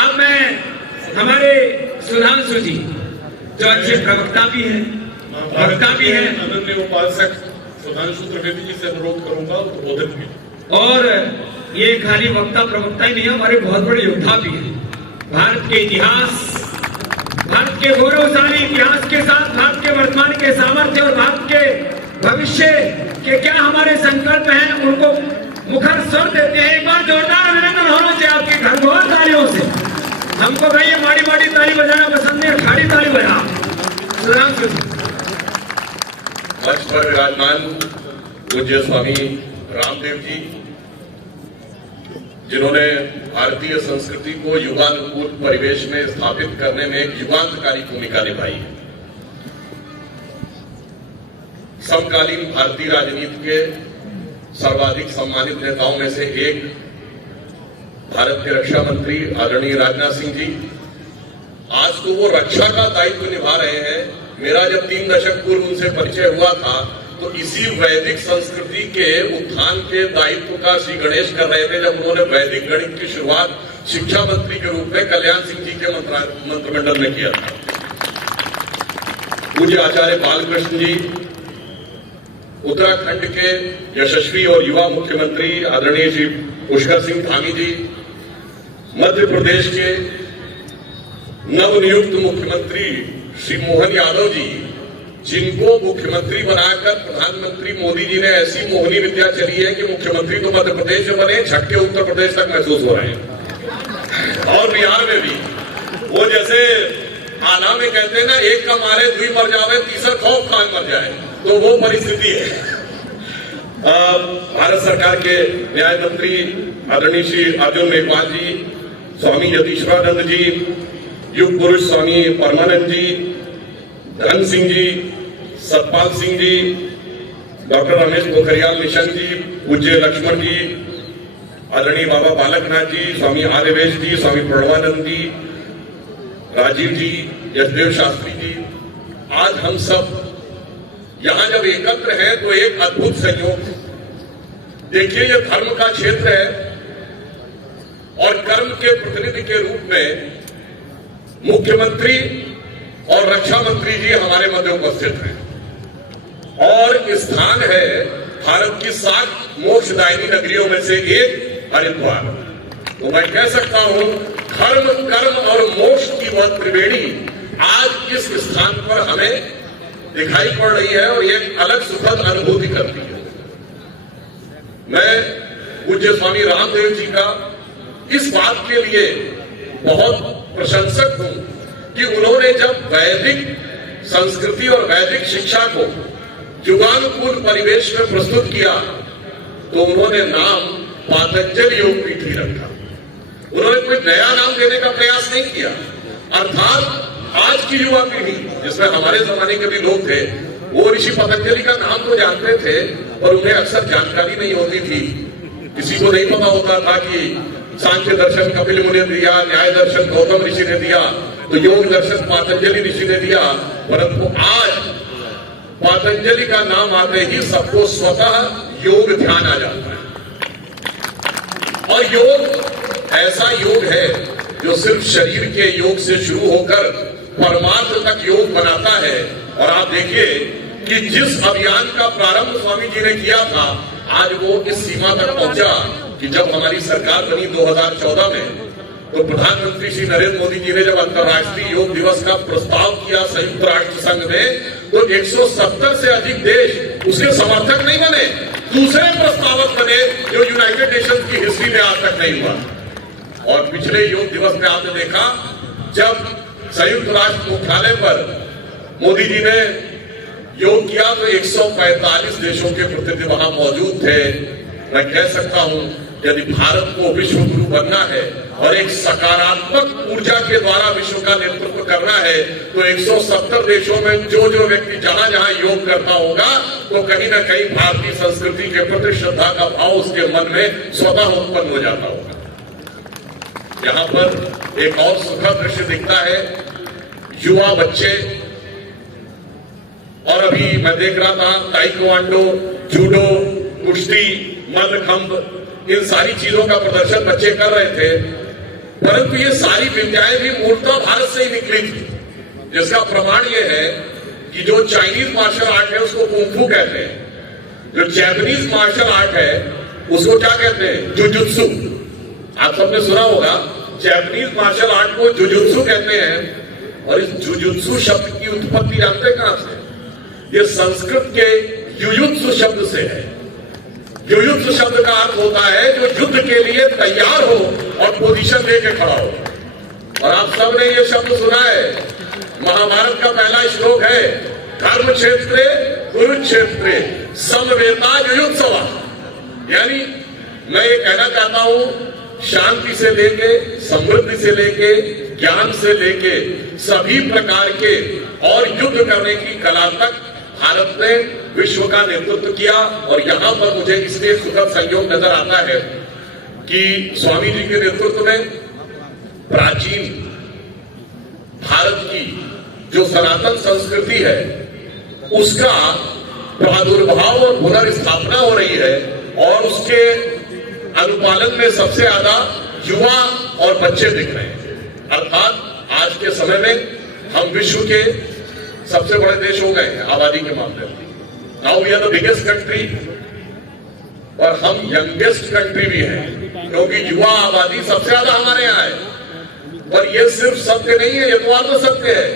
अब मैं हमारे सुधांशु जी जो अच्छे प्रवक्ता भी हैं, वक्ता भी हैं, अनन्य उपासक सुधांशु त्रिवेदी जी से अनुरोध करूंगा उद्बोधन भी। और ये खाली वक्ता प्रवक्ता ही नहीं है, हमारे बहुत बड़े योद्धा भी हैं। भारत के इतिहास, भारत के गौरवशाली इतिहास के साथ भारत के वर्तमान के सामर्थ्य और भारत के भविष्य के क्या हमारे संकल्प हैं उनको मुखर स्वर देते हैं। एक बार जोरदार अभिनंदन होना चाहिए आपके घरघोर तालियों से। हमको भाई ये माड़ी माड़ी ताली बजाना पसंद है, खाड़ी ताली बजा। मंच पर विराजमान पूज्य स्वामी रामदेव जी, जिन्होंने भारतीय संस्कृति को युगानुकूल परिवेश में स्थापित करने में एक युगांतकारी भूमिका निभाई है। समकालीन भारतीय राजनीति के सर्वाधिक सम्मानित नेताओं में से एक भारत के रक्षा मंत्री आदरणीय राजनाथ सिंह जी आज तो वो रक्षा का दायित्व निभा रहे हैं। मेरा जब 3 दशक पूर्व उनसे परिचय हुआ था तो इसी वैदिक संस्कृति के उत्थान के दायित्व का श्री गणेश कर रहे थे, जब उन्होंने वैदिक गणित की शुरुआत शिक्षा मंत्री के रूप में कल्याण सिंह जी के मंत्रिमंडल में किया था। पूज्य आचार्य बालकृष्ण जी, उत्तराखंड के यशस्वी और युवा मुख्यमंत्री आदरणीय श्री पुष्कर सिंह धामी जी, मध्य प्रदेश के नवनियुक्त मुख्यमंत्री श्री मोहन यादव जी, जिनको मुख्यमंत्री बनाकर प्रधानमंत्री मोदी जी ने ऐसी मोहनी विद्या चली है कि मुख्यमंत्री तो मध्य प्रदेश में बने, झटके उत्तर प्रदेश तक महसूस हो रहे हैं। और बिहार में भी वो जैसे आना में कहते हैं ना, एक का मारे दुई मर जावे, तीसरा खौफ खान मर जाए, तो वो परिस्थिति है। भारत सरकार के न्याय मंत्री आदरणीय श्री अर्जुन मेघवाल जी, स्वामी यतीश्वरानंद जी, युग पुरुष स्वामी परमानंद जी, धन सिंह जी, सतपाल सिंह जी, डॉक्टर रमेश पोखरियाल निशंक जी, पूज्य लक्ष्मण जी, आदरणीय बाबा बालकनाथ जी, स्वामी आर्यवेश जी, स्वामी प्रणवानंद जी, राजीव जी, यशदेव शास्त्री जी, आज हम सब यहां जब एकत्र हैं तो एक अद्भुत संयोग। देखिए, ये धर्म का क्षेत्र है और कर्म के प्रतिनिधि के रूप में मुख्यमंत्री और रक्षा मंत्री जी हमारे मध्य उपस्थित हैं और स्थान है भारत की 7 मोक्षदायिनी नगरियों में से एक हरिद्वार। तो मैं कह सकता हूं, धर्म, कर्म और मोक्ष की वह त्रिवेणी आज इस स्थान पर हमें दिखाई पड़ रही है और एक अलग सुखद अनुभूति करती है। मैं पूज्य स्वामी रामदेव जी का इस बात के लिए बहुत प्रशंसक हूं कि उन्होंने जब वैदिक संस्कृति और वैदिक शिक्षा को युगानुकूल परिवेश में प्रस्तुत किया तो उन्होंने नाम पातंजलि योग पीठ ही रखा। उन्होंने कोई नया नाम देने का प्रयास नहीं किया। अर्थात आज की युवा पीढ़ी, जिसमें हमारे जमाने के भी लोग थे, वो ऋषि पतंजलि का नाम तो जानते थे और उन्हें अक्सर जानकारी नहीं होती थी। किसी को नहीं पता होता था कि सांख्य दर्शन कपिल मुनि ने दिया, न्याय दर्शन गौतम ऋषि ने दिया, तो योग दर्शन पातंजलि ऋषि ने दिया। परंतु आज पातंजलि का नाम आते ही सबको स्वतः योग ध्यान आ जाता है। और योग ऐसा योग है जो सिर्फ शरीर के योग से शुरू होकर परमार्थ तक योग बनाता है। और आप देखिए कि जिस अभियान का प्रारंभ स्वामी जी ने किया था, आज वो इस सीमा तक पहुंचा कि जब हमारी सरकार बनी 2014 में, तो प्रधानमंत्री श्री नरेंद्र मोदी जी ने जब अंतर्राष्ट्रीय योग दिवस का प्रस्ताव किया संयुक्त राष्ट्र संघ में, तो 170 से अधिक देश उसके समर्थक नहीं बने, दूसरे प्रस्तावक बने, जो यूनाइटेड नेशंस की हिस्ट्री में आज तक नहीं हुआ। और पिछले योग दिवस में आपने देखा, जब संयुक्त राष्ट्र मुख्यालय पर मोदी जी ने योग किया तो 145 देशों के प्रतिनिधि वहां मौजूद थे। मैं कह सकता हूं, यदि भारत को विश्व गुरु बनना है और एक सकारात्मक ऊर्जा के द्वारा विश्व का नेतृत्व करना है, तो 170 देशों में जो जो व्यक्ति जहां जहां योग करता होगा, तो कहीं ना कहीं भारतीय संस्कृति के प्रति श्रद्धा का भाव उसके मन में स्वतः उत्पन्न हो जाता होगा। यहाँ पर एक और सुखद दृश्य दिखता है, युवा बच्चे, और अभी मैं देख रहा था ताइक्वांडो, जूडो, कुश्ती, मल्लखंब, इन सारी चीजों का प्रदर्शन बच्चे कर रहे थे। परंतु ये सारी विद्याएं भी मूलतः भारत से ही निकली थी, जिसका प्रमाण ये है कि जो चाइनीज मार्शल आर्ट है उसको कुंफू कहते हैं, जो जैपनीज मार्शल आर्ट है उसको क्या कहते हैं, जुजुत्सु। आप सबने सुना होगा जैपनीज मार्शल आर्ट को जुजुत्सु कहते हैं। और इस जुजुत्सु शब्द की उत्पत्ति जानते हैं कहां से? ये संस्कृत के युयुत्सु शब्द से है। युयुत्सु शब्द का अर्थ होता है जो युद्ध के लिए तैयार हो और पोजीशन लेके खड़ा हो। और आप सबने ये शब्द सुना है, महाभारत का पहला श्लोक है, धर्म क्षेत्रे कुरुक्षेत्रे समवेता युयुत्सवा। यानी मैं ये कहना चाहता हूं, शांति से लेके, समृद्धि से लेके, ज्ञान से लेके सभी प्रकार के और युद्ध करने की कला तक भारत ने विश्व का नेतृत्व किया। और यहां पर मुझे इसलिए सुखद संयोग नजर आता है कि स्वामी जी के नेतृत्व में प्राचीन भारत की जो सनातन संस्कृति है उसका प्रादुर्भाव और पुनर्स्थापना हो रही है। और उसके अनुपालन में सबसे ज्यादा युवा और बच्चे दिख रहे हैं। अर्थात आज के समय में हम विश्व के सबसे बड़े देश हो गए हैं आबादी के मामले में। Now we are the biggest country और हम यंगेस्ट कंट्री भी हैं, क्योंकि युवा आबादी सबसे ज्यादा हमारे यहाँ है। पर यह सिर्फ सत्य नहीं है, ये तो आत्म सत्य है।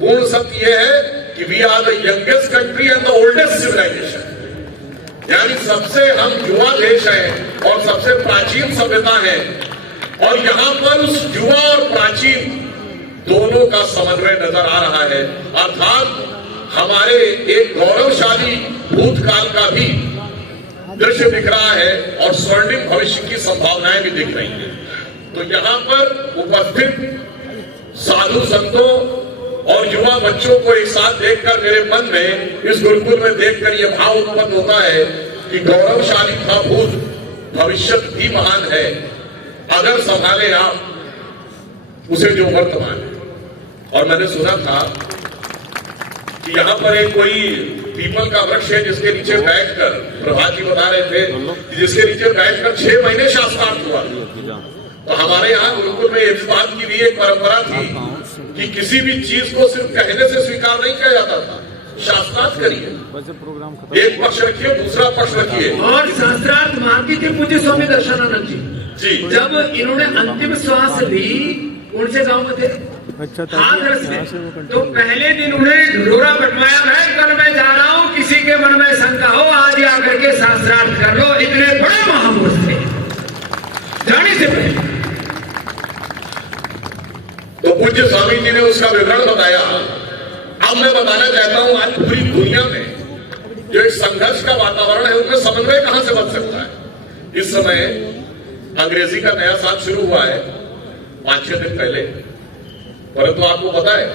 पूर्ण सत्य यह है कि we are the youngest country and the oldest civilisation. यानी सबसे हम युवा देश हैं और सबसे प्राचीन सभ्यता है। और यहां पर उस युवा और प्राचीन दोनों का समन्वय नजर आ रहा है। अर्थात हमारे एक गौरवशाली भूतकाल का भी दृश्य दिख रहा है और स्वर्णिम भविष्य की संभावनाएं भी दिख रही हैं। तो यहां पर उपस्थित साधु संतों और युवा बच्चों को एक साथ देखकर मेरे मन में, इस गुरुकुल में देखकर यह भाव उत्पन्न होता है कि गौरवशाली था भूत, भविष्य भी महान है अगर संभाले आप उसे जो वर्तमान है। और मैंने सुना था कि यहाँ पर एक कोई पीपल का वृक्ष है जिसके नीचे बैठकर, प्रभात जी बता रहे थे कि जिसके नीचे बैठकर 6 महीने शास्त्रार्थ हुआ। तो हमारे यहाँ गुरुकुल में इस बात की भी एक परंपरा थी कि किसी भी चीज को सिर्फ कहने से स्वीकार नहीं किया जाता था, शास्त्रार्थ करिए, एक पक्ष रखिए, दूसरा पक्ष रखिए। और शास्त्रार्थ मानती थी पूज्य स्वामी दर्शनानंद जी। जब इन्होंने अंतिम श्वास ली, कौन से गांव में थे? हाथरस में। तो पहले दिन उन्हें ढिंढोरा बटवाया है, कल मैं जा रहा हूं, किसी के मन में शंका हो आज आकर के शास्त्रार्थ कर लो। इतने बड़े महापुरुष थे जाने से पहले। तो पूज्य स्वामी जी ने उसका विवरण बताया। अब मैं बताना चाहता हूं, आज पूरी दुनिया में जो एक संघर्ष का वातावरण है उनमें समन्वय कहां से बन सकता है। इस समय अंग्रेजी का नया साल शुरू हुआ है 5-6 दिन पहले, परंतु आपको पता है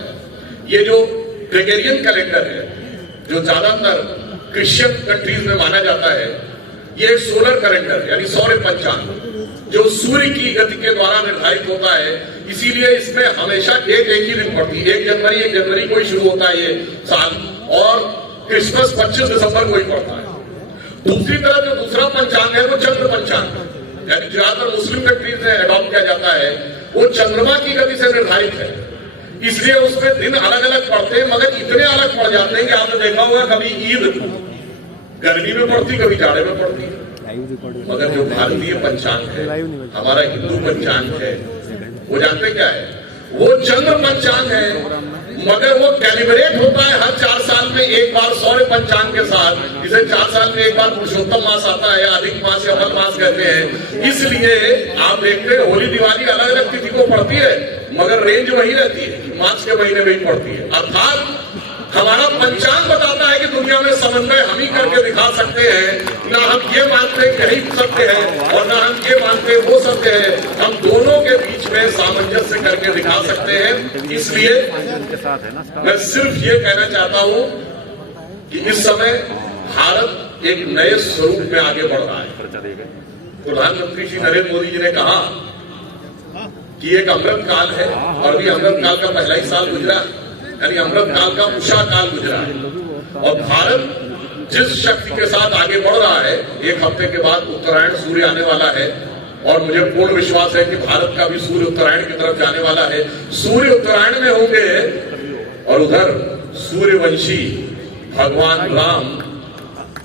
ये जो ग्रेगोरियन कैलेंडर है जो ज्यादातर क्रिश्चियन कंट्रीज में माना जाता है, ये सोलर कैलेंडर यानी सौर पंचांग जो सूर्य की गति के द्वारा निर्धारित होता है। इसीलिए इसमें हमेशा एक ही दिन पड़ती है। 1 जनवरी को ही शुरू होता है ये साल, और क्रिसमस 25 दिसंबर को ही पड़ता है। दूसरी तरफ जो दूसरा पंचांग है वो चंद्र पंचांग, यानी ज्यादातर मुस्लिम कंट्रीज में अडॉप्ट किया जाता है, वो चंद्रमा की गति से निर्धारित है। इसलिए उसमें दिन अलग अलग पड़ते हैं, मगर इतने अलग पड़ जाते हैं कि आपने देखा होगा कभी ईद गर्मी में पड़ती, कभी जाड़े में पड़ती है। मगर जो भारतीय पंचांग है, हमारा हिंदू पंचांग है, वो जानते क्या है? वो चंद्र पंचांग है, मगर वो कैलिब्रेट होता है हर 4 साल में एक बार सौर्य पंचांग के साथ। इसे 4 साल में एक बार पुरुषोत्तम मास आता है, अधिक मास या अमल मास कहते हैं। इसलिए आप देखते हैं होली दिवाली अलग अलग तिथि को पड़ती है, मगर रेंज वही रहती है, मार्च के महीने में ही पड़ती है। अर्थात हमारा पंचांग बताता है कि दुनिया में समन्वय हम ही करके दिखा सकते हैं। ना हम ये मानते हैं कि यही सत्य है और ना हम ये मानते हैं वो सत्य है। हम दोनों के बीच में सामंजस्य करके दिखा सकते हैं। इसलिए मैं सिर्फ ये कहना चाहता हूं कि इस समय भारत एक नए स्वरूप में आगे बढ़ रहा है। प्रधानमंत्री श्री नरेंद्र मोदी जी ने कहा कि एक अमृत काल है और भी अमृत काल का पहला ही साल गुजरा, यानी अमृत काल का उषा काल गुजरा है। और भारत जिस शक्ति के साथ आगे बढ़ रहा है, 1 हफ्ते के बाद उत्तरायण सूर्य आने वाला है, और मुझे पूर्ण विश्वास है कि भारत का भी सूर्य उत्तरायण की तरफ जाने वाला है। सूर्य उत्तरायण में होंगे और उधर सूर्यवंशी भगवान राम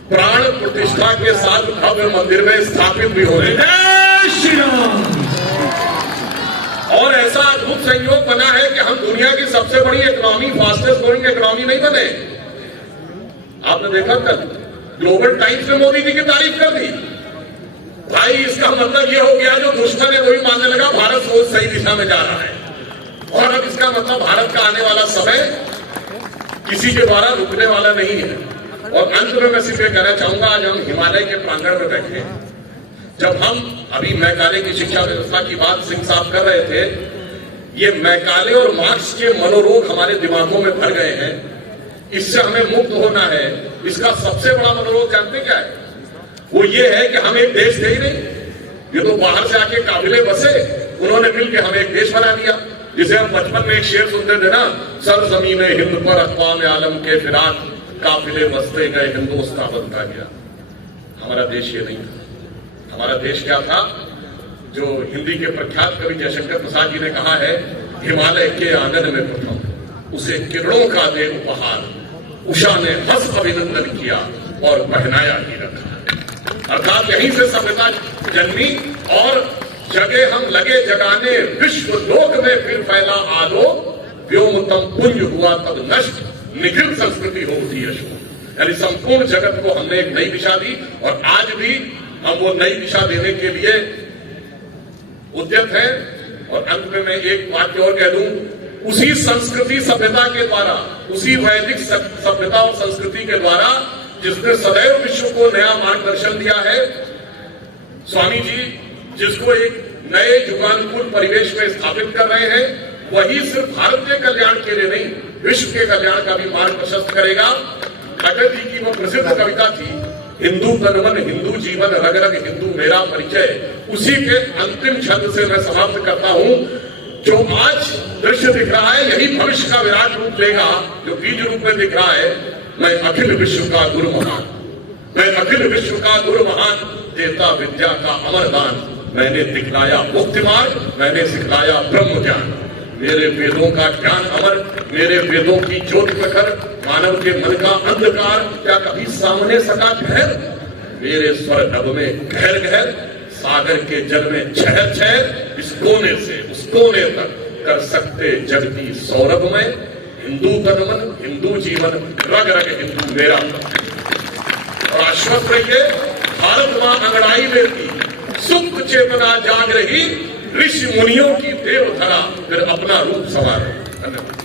प्राण प्रतिष्ठा के साथ भव्य मंदिर में स्थापित भी हो रहे हैं। जय श्री राम। और ऐसा अद्भुत संयोग बना है कि हम दुनिया की सबसे बड़ी इकोनॉमी, फास्टेस्ट ग्रोइंग इकोनॉमी नहीं बने। आपने देखा कल ग्लोबल टाइम्स में मोदी जी की तारीफ कर दी। भाई इसका मतलब ये हो गया जो दुश्मन है वही मानने लगा भारत सोच सही दिशा में जा रहा है। और अब इसका मतलब भारत का आने वाला समय किसी के द्वारा रुकने वाला नहीं है। और अंत में मैं सिर्फ ये कहना चाहूंगा, आज हम हिमालय के प्रांगण में बैठे हैं। जब हम अभी मैकाले की शिक्षा व्यवस्था की बात सिंह साहब कर रहे थे, ये मैकाले और मार्क्स के मनोरोग हमारे दिमागों में भर गए हैं। इससे हमें मुक्त होना है। इसका सबसे बड़ा मनोरोग जानते क्या है? वो ये है कि हम एक देश थे ही नहीं, ये तो बाहर से आके काबिले बसे, उन्होंने मिलकर हमें एक देश बना दिया। जिसे हम बचपन में एक शेर सुनते थे ना, सर जमीन हिंद पर अक़वाम आलम के फिराक काफिले बसते गए हिंदुस्तान बनता गया। हमारा देश ये नहीं था। हमारा देश क्या था? जो हिंदी के प्रख्यात कवि जयशंकर प्रसाद जी ने कहा है, हिमालय के आंगन में प्रथम उसे किरणों का दे उपहार, उषा ने हंस अभिनंदन किया और पहनाया ही रखा। अर्थात यहीं से सभ्यता जन्मी और जगे हम लगे जगाने, विश्व लोक में फिर फैला आलोक, व्योमतम पुंज हुआ तब नष्ट, निखिल संस्कृति हो उठी अशोक। यानी संपूर्ण जगत को हमने एक नई दिशा दी और आज भी हम वो नई दिशा देने के लिए उद्यत हैं। और अंत में मैं एक बात और कह दूं, उसी संस्कृति सभ्यता के द्वारा, उसी वैदिक सभ्यता और संस्कृति के द्वारा जिसने सदैव विश्व को नया मार्गदर्शन दिया है, स्वामी जी जिसको एक नए युगानुकूल परिवेश में स्थापित कर रहे हैं, वही सिर्फ भारत के कल्याण के लिए नहीं, विश्व के कल्याण का भी मार्ग प्रशस्त करेगा। अटल जी की वो प्रसिद्ध कविता थी, हिंदू तन मन हिंदू जीवन रग रग हिंदू मेरा परिचय, उसी के अंतिम छंद से मैं समाप्त करता हूं। जो आज दृश्य दिख रहा है यही भविष्य का विराट रूप लेगा, जो बीज रूप में दिख रहा है। मैं अखिल विश्व का गुरु महान, मैं अखिल विश्व का गुरु महान, देता विद्या का अमर दान, मैंने दिखलाया मुक्ति मार्ग, मैंने सिखलाया ब्रह्म ज्ञान। मेरे वेदों का ज्ञान अमर, मेरे वेदों की ज्योत प्रखर, मानव के मन का अंधकार क्या कभी सामने सका ठहर। मेरे स्वर नभ में गहर गहर, सागर के जल में छहर छहर, इस कोने से उस कोने तक कर सकते जगती सौरभ में। हिंदू तन मन हिंदू जीवन रग रग हिंदू मेरा। और आश्वस्त रहिए, भारत मां अंगड़ाई लेती, सुप्त चेतना जाग रही, ऋषि मुनियों की देव धरा फिर अपना रूप संवार। धन्यवाद।